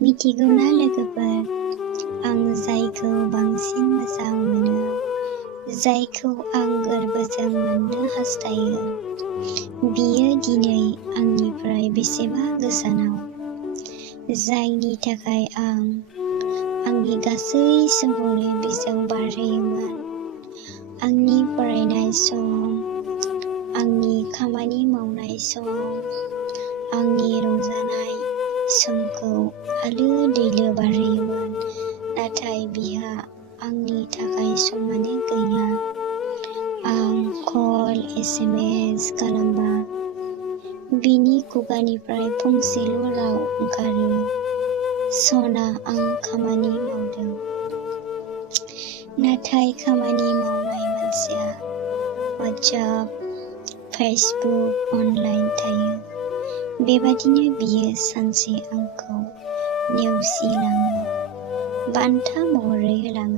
मिथिगौना लोगोफोर, आं जायखौ बांसिन मोजां मोनो, जायखौ आं गोरबोजों मोननो हास्थायो, बियो दिनै आंनिफ्राय बेसेबा गोजानाव, जायनि थाखाय आं आंनि गासै समखौनो बेजों बारहोयोमोन। आंनि फरायनाय सम, आंनि खामानि मावनाय सम, आंनि रंजानाय समखौ आलो दैलो बारहोयोमोन, नाथाय बिहा आंनि थाखाय समानो गैया। आं कल SMS खालामबा बिनि खुगानिफ्राय फंसेल' राव ओंखारो, सना आं खामानि मावदों। नाथाय खामानि मावनाय मानसिया WhatsApp, Facebook, अनलाइन थायो। बेबादिनो बियो सानसे आंखौ नेवसिलाङो, बान्था महरै होलाङो।